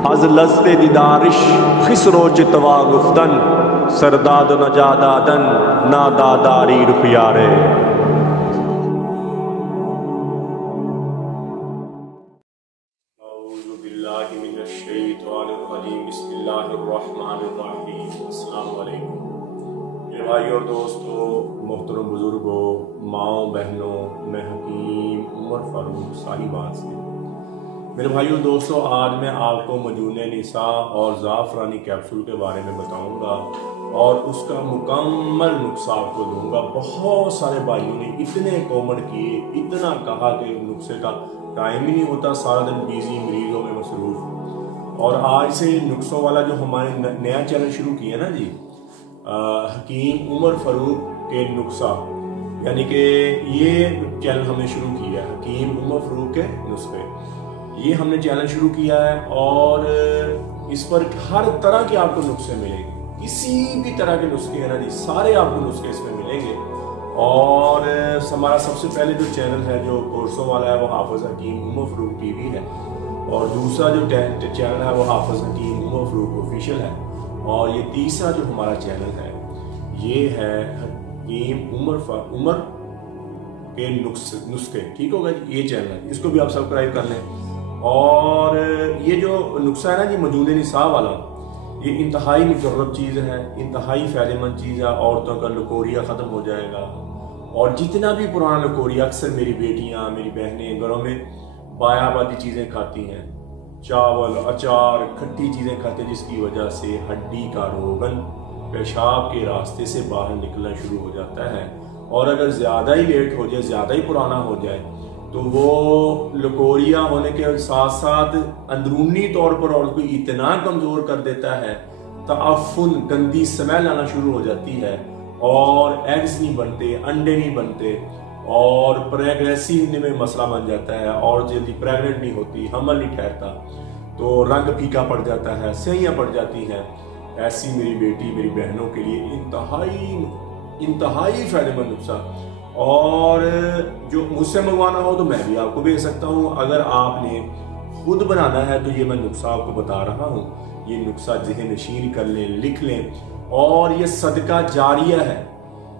अज लस्ते दिदारिश खिसरो चितवा गुफ्तन सरदाद नजादादन नादादारी रुखियारे। मेरे भाई और दोस्तों, मोहतरम बुजुर्गों, माओ बहनों, मैं हकीम उमर फारूक साहिबान से। मेरे भाई और दोस्तों, आज मैं आपको मजून निसा और ज़ाफ़रानी कैप्सूल के बारे में बताऊंगा और उसका मुकम्मल नुस्खा आपको दूंगा। बहुत सारे भाइयों ने इतने कमेंट किए, इतना कहा कि नुस्खे का टाइम ही नहीं होता, सारा दिन बिजी मरीजों में मसरूफ़। और आज से नुस्खों वाला जो हमारे नया चैनल शुरू किया ना जी, हकीम उमर फ़ारूक के नुस्खा, यानी कि ये चैनल हमने शुरू किया है, हकीम उमर फ़ारूक के नुस्खे, ये हमने चैनल शुरू किया है। और इस पर हर तरह के आपको नुस्खे मिलेंगे, किसी भी तरह के नुस्खे हैं ना जी, सारे आपको नुस्खे इसमें मिलेंगे। और हमारा सबसे पहले जो चैनल है जो कोर्सों वाला है वो हाफिज़ हकीम उमर फ़ारूक टीवी है, और दूसरा जो चैनल है वो हाफिज़ हकीम उमर फ़ारूक ऑफिशियल है, और ये तीसरा जो हमारा चैनल है ये है हकीम उमर के नुस्खे। ठीक होगा जी, ये चैनल है, इसको भी आप सब्सक्राइब कर लें। और ये जो नुस्खा है ना जी, मजून निसा वाला, ये इंतहाई मुजर्रब चीज़ है, इंतहाई फ़ायदेमंद चीज़ है। औरतों का लकोरिया ख़त्म हो जाएगा, और जितना भी पुराना लकोरिया, अक्सर मेरी बेटियाँ, मेरी बहनें घरों में बायाबादी चीज़ें खाती हैं, चावल, अचार, खट्टी चीज़ें खाते हैं, जिसकी वजह से हड्डी का रोगन पेशाब के रास्ते से बाहर निकलना शुरू हो जाता है। और अगर ज़्यादा ही लेट हो जाए, ज़्यादा ही पुराना हो जाए, तो वो लकोरिया होने के साथ साथ अंदरूनी तौर पर औरत को इतना कमज़ोर कर देता है, तअफ़ुन, गंदी स्मेल आना शुरू हो जाती है, और एग्स नहीं बनते, अंडे नहीं बनते, और प्रेगनेंसी में मसला बन जाता है, और जल्दी प्रेग्नेंट नहीं होती, हमल नहीं ठहरता, तो रंग फीका पड़ जाता है, सहियाँ पड़ जाती हैं। ऐसी मेरी बेटी, मेरी बहनों के लिए इंतहाई फ़ायदेमंद नुस्खा। और जो मुझसे मंगवाना हो तो मैं भी आपको भेज सकता हूँ। अगर आपने खुद बनाना है तो ये मैं नुस्खा आपको बता रहा हूँ, ये नुस्खा ज़हन नशीन कर लें, लिख लें, और ये सदका जारिया है।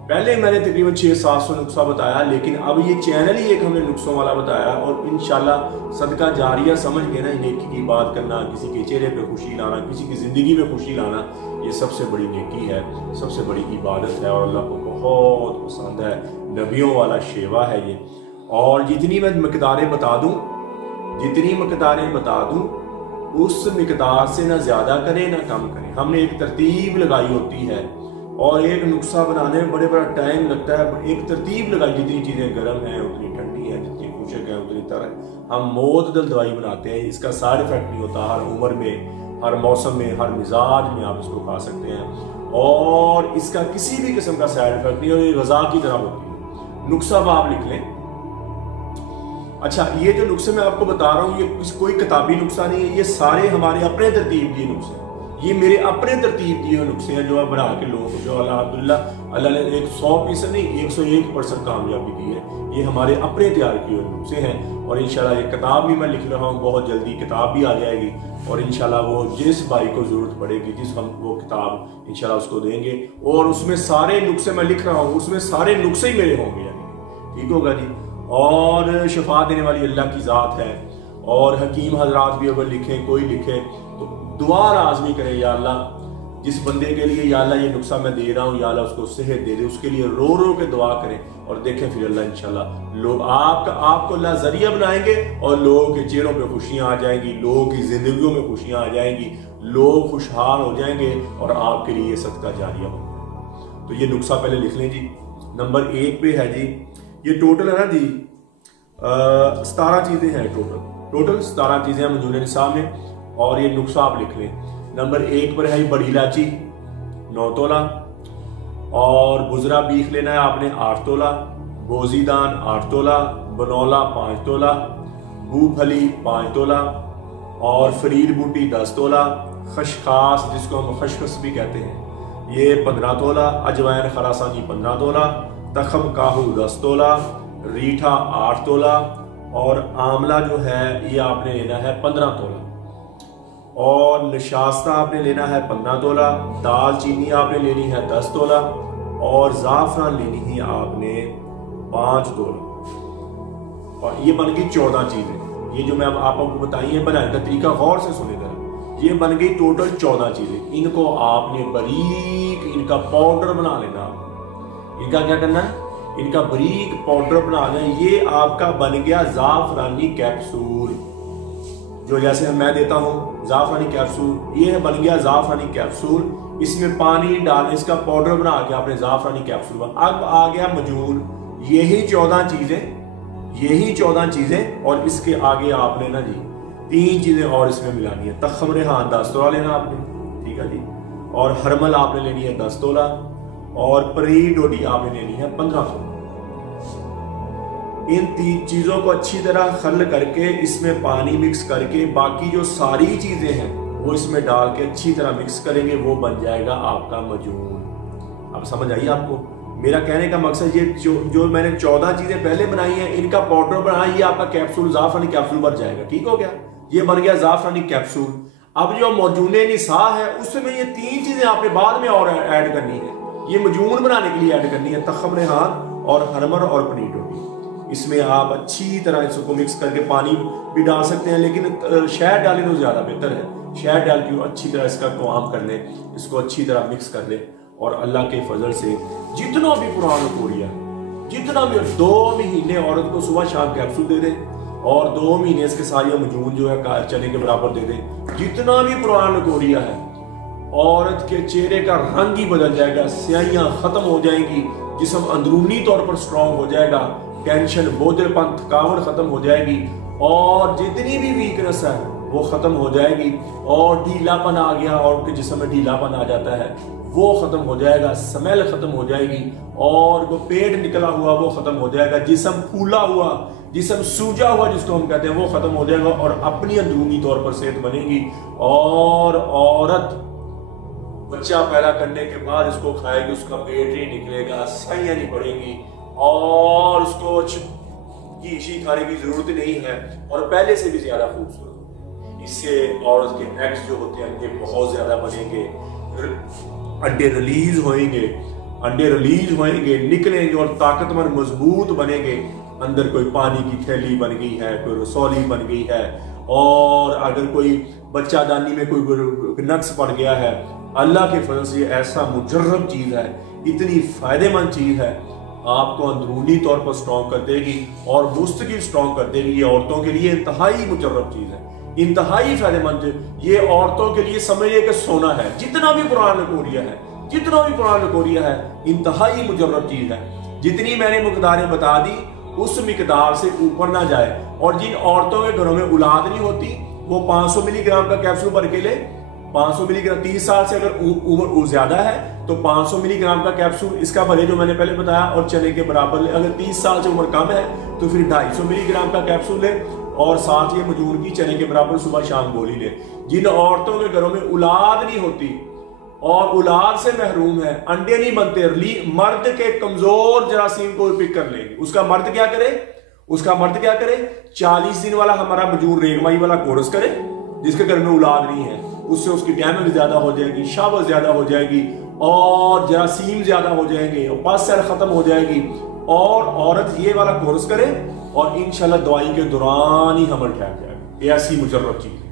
पहले मैंने तकरीबन 600-700 नुस्खा बताया, लेकिन अब ये चैनल ही एक हमने नुस्खों वाला बताया, और इंशाल्लाह सदका जारिया समझ के ना, नेकी की बात करना, किसी के चेहरे पे खुशी लाना, किसी की ज़िंदगी में खुशी लाना, ये सबसे बड़ी नेकी है, सबसे बड़ी इबादत है, और अल्लाह को बहुत पसंद है। नबियों वाला शेवा है ये। और जितनी मैं मकदारें बता दूं, उस मकदार से ना ज़्यादा करें ना कम करें। हमने एक तरतीब लगाई होती है, और एक नुस्खा बनाने में बड़ा टाइम लगता है। एक तरतीब लगाई, जितनी चीज़ें गर्म हैं उतनी ठंडी है, जितनी खुशक है उतनी तरह। हम मोतदल दवाई बनाते हैं, इसका साइड इफेक्ट नहीं होता, हर उम्र में, हर मौसम में, हर मिजाज में आप इसको खा सकते हैं, और इसका किसी भी किस्म का साइड इफेक्ट नहीं, और ये गज़ा की तरह होती है। नुस्खा आप लिख लें। अच्छा, ये जो नुस्खे मैं आपको बता रहा हूँ, ये कोई किताबी नुस्खा नहीं है, ये सारे हमारे अपने तरतीब दिए नुस्खे हैं, ये मेरे अपने तरतीब दिए नुस्खे हैं, जो आप बना के लोग, जो अल्लाह ने 100% नहीं 101% कामयाबी दी है, ये हमारे अपने तैयार किए हुए नुस्खे हैं। और इंशाल्लाह ये किताब भी मैं लिख रहा हूँ, बहुत जल्दी किताब भी आ जाएगी, और इंशाल्लाह वो जिस भाई को ज़रूरत पड़ेगी, जिस हम वो किताब इंशाल्लाह उसको देंगे, और उसमें सारे नुस्खे मैं लिख रहा हूँ, उसमें सारे नुस्खे ही मेरे होंगे, यानी ठीक होगा जी। और शफा देने वाली अल्लाह की ज़ात है। और हकीम हजरात भी अगर लिखें, कोई लिखे, तो दुआ लाज़मी करें, या अल्लाह जिस बंदे के लिए या अल्लाह ये नुस्खा मैं दे रहा हूँ, या अल्लाह उसको सेहत दे दे, उसके लिए रो रो के दुआ करें, और देखें फिर अल्लाह इंशाल्लाह लोग आपको अल्लाह जरिया बनाएंगे, और लोगों के चेहरों पे खुशियाँ आ जाएंगी, लोगों की जिंदगियों में खुशियाँ आ जाएंगी, लोग खुशहाल हो जाएंगे, और आपके लिए सदका जारिया होगा। तो ये नुस्खा पहले लिख लें जी। नंबर 1 पे है जी, ये टोटल है ना जी 17 चीज़ें हैं, टोटल 17 चीज़ें हैं मजून निसा में, और ये नुस्खा आप लिख लें। नंबर 1 पर है बड़ी इलायची 9 तोला, और बुजरा बीख लेना है आपने 8 तोला, बोजीदान 8 तोला, बनौला 5 तोला, मूंगफली 5 तोला, और फरीद बूटी 10 तोला, खशखास जिसको हम खशखस भी कहते हैं ये 15 तोला, अजवाइन खरासानी 15 तोला, तखम काहू 10 तोला, रीठा 8 तोला, और आंवला जो है ये आपने लेना है 15 तोला। और नशास्ता आपने लेना है 15 तोला, दालचीनी आपने लेनी है 10 तोला और ज़ाफ़रान लेनी है आपने 5 तोला। और ये बन गई 14 चीज़ें। ये जो मैं अब आपको बताई है बनाने का तरीका गौर से सुने जरा। ये बन गई टोटल 14 चीज़ें। इनको आपने बारीक इनका पाउडर बना लेना। इनका क्या करना है? इनका बारीक पाउडर बना लेना। ये आपका बन गया ज़ाफ़रानी कैप्सूल, जो जैसे मैं देता हूँ ज़ाफ़रानी कैप्सूल। ये बन गया ज़ाफ़रानी कैप्सूल। इसमें पानी डालें, इसका पाउडर बना के आपने ज़ाफ़रानी कैप्सूल बना। अब आ गया मजून। यही 14 चीजें और इसके आगे आपने ना जी 3 चीजें और इसमें मिलानी है। तख़म रेहान 10 तोला लेना आपने, ठीक है जी। और हरमल आपने लेनी है 10 तोला और परी डोडी आपने लेनी है 15 तोला। इन 3 चीजों को अच्छी तरह खल करके इसमें पानी मिक्स करके बाकी जो सारी चीजें हैं वो इसमें डाल के अच्छी तरह मिक्स करेंगे। वो बन जाएगा आपका मजून। अब समझ आई आपको? मेरा कहने का मकसद ये जो मैंने 14 चीजें पहले बनाई हैं, इनका पाउडर बना, ये आपका कैप्सूल ज़ाफ़रानी कैप्सूल बन जाएगा। ठीक हो गया? ये बन गया ज़ाफ़रानी कैप्सूल। अब जो मजूने निसा है उसमें ये 3 चीजें आपने बाद में और ऐड करनी है। ये मजून बनाने के लिए ऐड करनी है, तख़म रेहान और हरमर और पनीर डोडी। इसमें आप अच्छी तरह इसको मिक्स करके पानी भी डाल सकते हैं, लेकिन शहद डालें तो ज्यादा बेहतर है। शहद डाल के अच्छी तरह इसका काम कर ले, इसको अच्छी तरह मिक्स कर ले और अल्लाह के फजल से जितना भी पुराना कोरिया, जितना भी 2 महीने औरत को सुबह शाम कैप्सूल दे दे और 2 महीने इसके सारे मजून जो है चने के बराबर दे दे। जितना भी पुराना कोरिया है, औरत के चेहरे का रंग ही बदल जाएगा, स्याहियां खत्म हो जाएंगी, जिस्म अंदरूनी तौर पर स्ट्रांग हो जाएगा, टेंशन, बोझलपन, थकावट खत्म हो जाएगी और जितनी भी वीकनेस है वो खत्म हो जाएगी। और ढीलापन आ गया, और उनके जिस्म में ढीलापन आ जाता है, वो खत्म हो जाएगा। स्मेल खत्म हो जाएगी और वो पेट निकला हुआ वो खत्म हो जाएगा। जिस्म फूला हुआ, जिस्म सूजा हुआ जिसको हम कहते हैं, वो खत्म हो जाएगा और अपनी अंदरूनी तौर पर सेहत बनेगी। और औरत बच्चा पैदा करने के बाद इसको खाएगी, उसका पेट ही निकलेगा, सहियां नहीं पड़ेगी और उसको घी खाने की जरूरत नहीं है और पहले से भी ज्यादा खूबसूरत। इससे औरत के एग्स जो होते हैं ये बहुत ज्यादा बनेंगे, अंडे रिलीज होएंगे, निकलेंगे और ताकतवर मजबूत बनेंगे। अंदर कोई पानी की थैली बन गई है, कोई रसौली बन गई है, और अगर कोई बच्चादानी में कोई नक्स पड़ गया है, अल्लाह के फजल से ऐसा मुजर्रब चीज है, इतनी फायदेमंद चीज है, आपको अंदरूनी तौर पर स्ट्रॉन्ग कर देगी और मुस्तकिल स्ट्रॉन्ग कर देगी। ये औरतों के लिए इंतहाई मुजर्रब चीज है, इंतहाई फायदेमंद। ये औरतों के लिए समझिए कि सोना है। जितना भी पुराना कोरिया है इंतहाई मुजर्रब चीज है। जितनी मैंने मकदारें बता दी उस मिकदार से ऊपर ना जाए। और जिन औरतों के घरों में औलाद नहीं होती वो 500 मिलीग्राम का कैप्सूल भर के ले। 500 मिलीग्राम, 30 साल से अगर उम्र ज्यादा है तो 500 मिलीग्राम का कैप्सूल इसका भले, जो मैंने पहले बताया, और चने के बराबर ले। अगर 30 साल से उम्र कम है तो फिर 250 मिलीग्राम का कैप्सूल ले और साथ ये मजून की चने के बराबर सुबह शाम गोली ले। जिन औरतों के घरों में औलाद नहीं होती और औलाद से महरूम है, अंडे नहीं बनते, मर्द के कमजोर जरासीम को पिक कर लेंगे। उसका मर्द क्या करे? 40 दिन वाला हमारा मजून रेगमाई वाला कोर्स करे, जिसके घर में औलाद नहीं है। उससे उसकी डैमेज ज्यादा हो जाएगी, शावत ज्यादा हो जाएगी और जरासीम ज्यादा हो जाएंगे और पस सेल खत्म हो जाएगी। और औरत ये वाला कोर्स करे और इंशाल्लाह दवाई के दौरान ही हमल ठहर जाएगा। ऐसी मुजर्रब चीज है।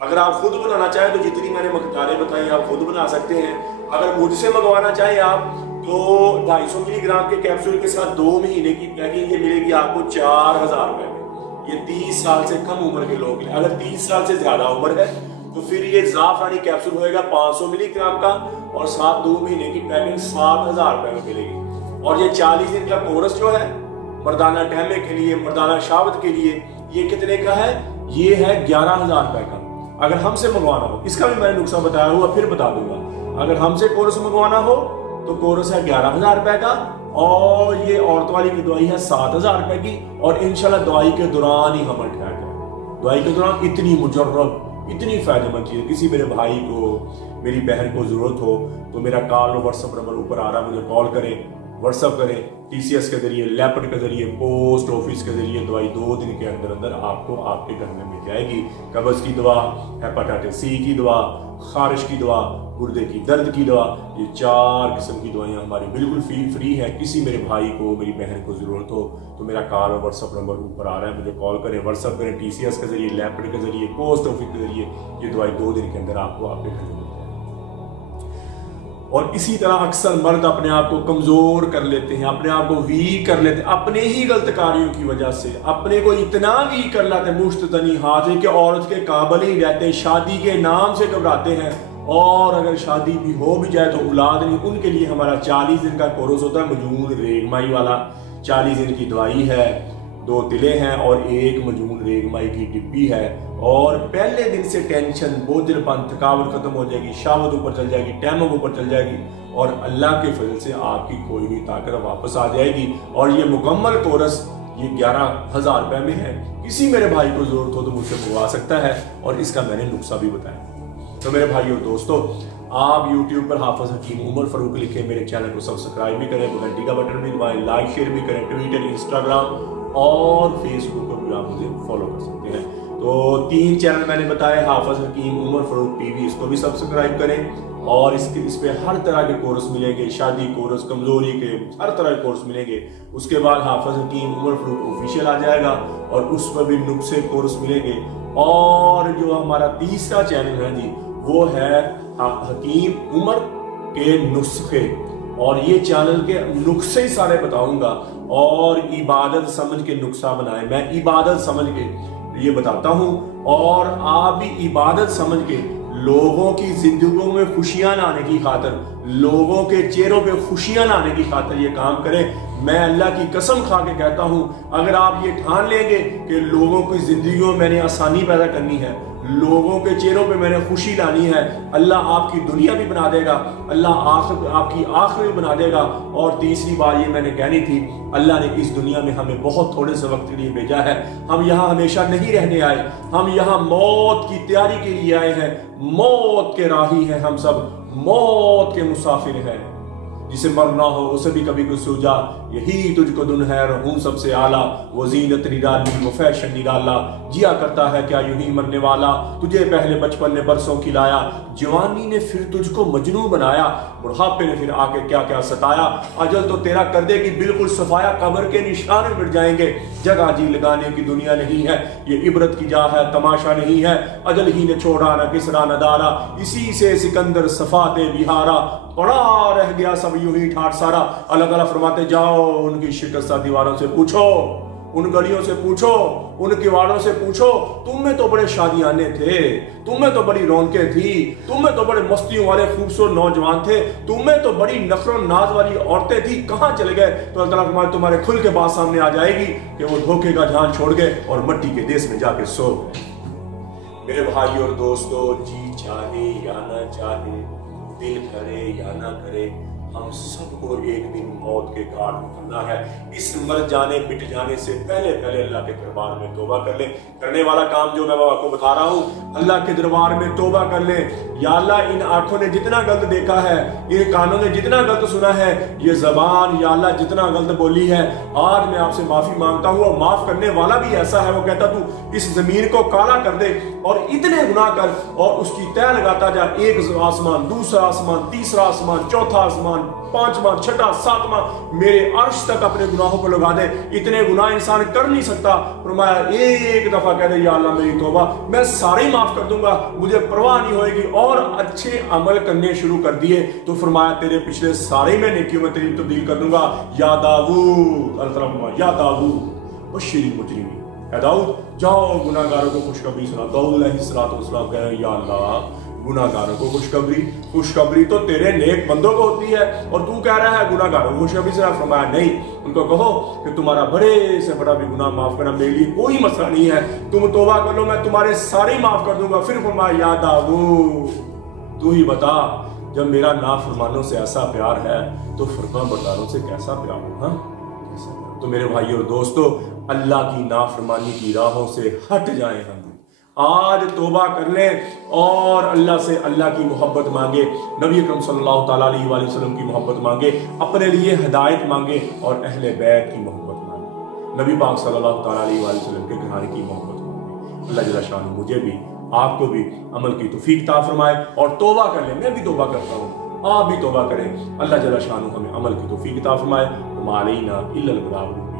अगर आप खुद बनाना चाहें तो जितनी मैंने मकदारें बताई आप खुद बना सकते हैं। अगर मुझसे मंगवाना चाहें आप तो 250 मिलीग्राम के कैप्सूल के साथ 2 महीने की पैकिंग ये मिलेगी आपको 4000 रुपए में। ये 30 साल से कम उम्र के लोग हैं। अगर 30 साल से ज्यादा उम्र है तो फिर ये ज़ाफ़रानी कैप्सूल होएगा 500 मिलीग्राम का और साथ 2 महीने की पैकिंग 7000 रुपए में मिलेगी। और ये 40 दिन का कोर्स जो है मर्दाना डैमे के लिए, मर्दाना शावत के लिए, ये कितने का है? ये है 11000 रुपए का। अगर हमसे मंगवाना हो, इसका भी मैंने नुस्खा बताया हुआ, फिर बता दूंगा। अगर हमसे कोर्स मंगवाना हो तो कोर्स है 11000 रुपए का और ये औरत वाली की दवाई है 7000 रुपए की। और इंशाल्लाह दवाई के दौरान ही हमल ठहर जाए। दवाई के दौरान इतनी मुजर्रब, इतनी फायदेमंद चीज है। किसी मेरे भाई को, मेरी बहन को जरूरत हो तो मेरा कॉल और व्हाट्सएप नंबर ऊपर आ रहा है, मुझे कॉल करें, व्हाट्सअप करें, TCS के जरिए, लैपट के जरिए, पोस्ट ऑफिस के जरिए दवाई 2 दिन के अंदर अंदर आपको आपके घर में मिल जाएगी। कब्ज की दवा, हेपेटाइटिस C की दवा, खारिश की दवा, गुर्दे की दर्द की दवा, ये 4 किस्म की दवाइयाँ हमारी बिल्कुल फ्री है। किसी मेरे भाई को, मेरी बहन को ज़रूरत हो तो मेरा कॉल और व्हाट्सअप नंबर ऊपर आ रहा है, मुझे कॉल करें, व्हाट्सअप करें, TCS के जरिए, लैपट के जरिए, पोस्ट ऑफिस के जरिए, ये दवाई 2 दिन के अंदर आपको आपके घर में। और इसी तरह अक्सर मर्द अपने आप को कमजोर कर लेते हैं, अपने आप को वीक कर लेते हैं, अपने ही गलत कार्यों की वजह से अपने को इतना वीक कर लाते हैं, मुश्तनी हाथ है कि औरत के काबिल ही रहते हैं, शादी के नाम से घबराते हैं, और अगर शादी भी हो भी जाए तो औलाद नहीं। उनके लिए हमारा 40 दिन का कोर्स होता है, मजून रेगमाई वाला। 40 दिन की दवाई है, 2 तिले हैं और 1 मजून रेगमाई की डिब्बी है। और पहले दिन से टेंशन, बोझलपन, थकावट खत्म हो जाएगी, शावत ऊपर चल जाएगी, टैमक ऊपर चल जाएगी, और अल्लाह के फजल से आपकी खोई हुई ताकत वापस आ जाएगी। और ये मुकम्मल कोर्स ये 11,000 रुपए में है। किसी मेरे भाई को जरूरत हो तो मुझसे मंगवा सकता है, और इसका मैंने नुस्खा भी बताया। तो मेरे भाइयों दोस्तों, आप YouTube पर हाफिज हकीम उमर फारूक लिखें, मेरे चैनल को सब्सक्राइब भी करें, घंटी का बटन भी दबाएं, लाइक शेयर भी करें, ट्विटर, इंस्टाग्राम और फेसबुक पर भी आप मुझे फॉलो कर सकते हैं। तो 3 चैनल मैंने बताए, हाफिज हकीम उमर फारूक TV, इसको भी सब्सक्राइब करें। और इस पे हर तरह के कोर्स मिलेंगे, शादी कोर्स, कमजोरी के हर तरह के कोर्स मिलेंगे। उसके बाद हाफिज हकीम उमर फारूक ऑफिशियल आ जाएगा, और उस पर भी नुस्खे कोर्स मिलेंगे। और जो हमारा तीसरा चैनल है जी, वो है हकीम उमर के नुस्खे, और ये चैनल के नुस्खे सारे बताऊंगा, और इबादत समझ के नुस्खा बनाए। मैं इबादत समझ के ये बताता हूं, और आप भी इबादत समझ के लोगों की जिंदगियों में खुशियां लाने की खातिर, लोगों के चेहरों पे खुशियां लाने की खातिर ये काम करें। मैं अल्लाह की कसम खा के कहता हूं, अगर आप ये ठान लेंगे कि लोगों की जिंदगियों में मैंने आसानी पैदा करनी है, लोगों के चेहरों पे मैंने खुशी लानी है, अल्लाह आपकी दुनिया भी बना देगा, अल्लाह आपकी आखिर भी बना देगा। और तीसरी बात ये मैंने कहनी थी, अल्लाह ने इस दुनिया में हमें बहुत थोड़े से वक्त के लिए भेजा है। हम यहाँ हमेशा नहीं रहने आए, हम यहाँ मौत की तैयारी के लिए आए हैं, मौत के राही हैं, हम सब मौत के मुसाफिर हैं। जिसे मरना हो उसे भी कभी कुछ सूझा, यही तुझको दुन है रहूं सबसे आला, वो जीनत निराली, वो फैशन निराला, जिया करता है क्या यूं ही मरने वाला, तुझे पहले बचपन ने बरसों खिलाया, जवानी ने फिर तुझको मजनू बनाया, बुढ़ापे ने फिर आके क्या क्या सताया, अजल तो तेरा कर देगी बिल्कुल सफाया, कब्र के निशान मिट जाएंगे, जगह जी लगाने की दुनिया नहीं है, ये इबरत की जा है, तमाशा नहीं है, अजल ही ने छोड़ा न किसरा न दारा, इसी से सिकंदर सफाते बिहारा, पड़ा रह गया सब यूं ही ठाट सारा। अलग अलग फरमाते जाओ, उनकी शिकस्ता दीवारों से पूछो, उन गलियों से पूछो, उन किवाड़ों से पूछो, तुम में तो बड़े शादियाने थे, तुम में तो बड़ी रौनकें थी, तुम में तो बड़े मस्तियों वाले खूबसूरत नौजवान थे, तुम में तो बड़ी नखरो नाज वाली औरतें थी, कहां चले गए? तो अल्लाह ताला तुम्हारे खुल के बात सामने आ जाएगी कि वो धोखे का जहान छोड़ गए और मिट्टी के देश में जाके सो गए। मेरे भाई और दोस्तों, जी चाहे या ना चाहे, दिल करे या ना करे, हम सबको एक दिन मौत के घाट उतरना है। इस मर जाने मिट जाने से पहले पहले अल्लाह के दरबार में तौबा कर ले। करने वाला काम जो मैं आपको बता रहा हूँ, अल्लाह के दरबार में तौबा कर ले। या अल्लाह, इन आंखों ने जितना गलत देखा है, ये कानों ने जितना गलत सुना है, ये जबान या अल्लाह जितना गलत बोली है, आज मैं आपसे माफी मांगता हूँ। और माफ करने वाला भी ऐसा है, वो कहता तू इस जमीन को काला कर दे और इतने गुनाह कर और उसकी तय लगाता जा, एक आसमान, दूसरा आसमान, तीसरा आसमान, चौथा आसमान, पांचवा, छठा, सातवां, मेरे अर्श तक अपने गुनाहों को लगा दे। इतने गुनाह इंसान कर नहीं सकता। फरमाया एक दफा कह दे या अल्लाह मेरी तौबा, मैं सारे माफ कर दूंगा, मुझे परवाह नहीं होएगी। और अच्छे अमल करने शुरू कर दिए तो फरमाया तेरे पिछले सारे मैं नेकियों में तेरी तब्दील कर दूंगा। या दाऊद, या दाऊद बशीर मुजरिमीन, दाऊद जाओ गुनाहगारों को खुशखबरी सुना। दाऊद अलैहिस्सलाम कह रहे हैं या अल्लाह, गुनाहगारों को खुशखबरी तो तेरे नेक बंदों को होती है, और तू कह रहा है गुनाहगारों को खुशखबरी से। फरमाया नहीं, उनको कहो कि तुम्हारा बड़े से बड़ा भी गुनाह माफ करना मेरे लिए कोई मसला नहीं है, तुम तौबा कर लो, मैं तुम्हारे सारे माफ कर दूंगा। फिर फरमाया या दाऊद, तू ही बता, जब मेरा नाफरमानों से ऐसा प्यार है तो फरमाबरदारों से कैसा प्यार होगा? तो मेरे भाई और दोस्तों, अल्लाह की नाफरमानी की राहों से हट जाएं हम, आज तौबा कर लें और अल्लाह से अल्लाह की मोहब्बत मांगे, नबी अकरम सल्लल्लाहु ताला अलैहि वसल्लम की मोहब्बत मांगे, अपने लिए हिदायत मांगे और अहले बैत की मोहब्बत मांगे, नबी पाक सल्लल्लाहु ताला अलैहि वसल्लम के घराने की मोहब्बत मांगे। अल्लाह जल्ल शान मुझे भी आपको भी अमल की तौफीक अता फरमाए और तौबा कर लें। मैं भी तौबा करता हूँ, आप भी तौबा करें। अल्लाह जल्ल शान हमें अमल की तौफीक अता फरमाए। मालैना इल्लल बलाग।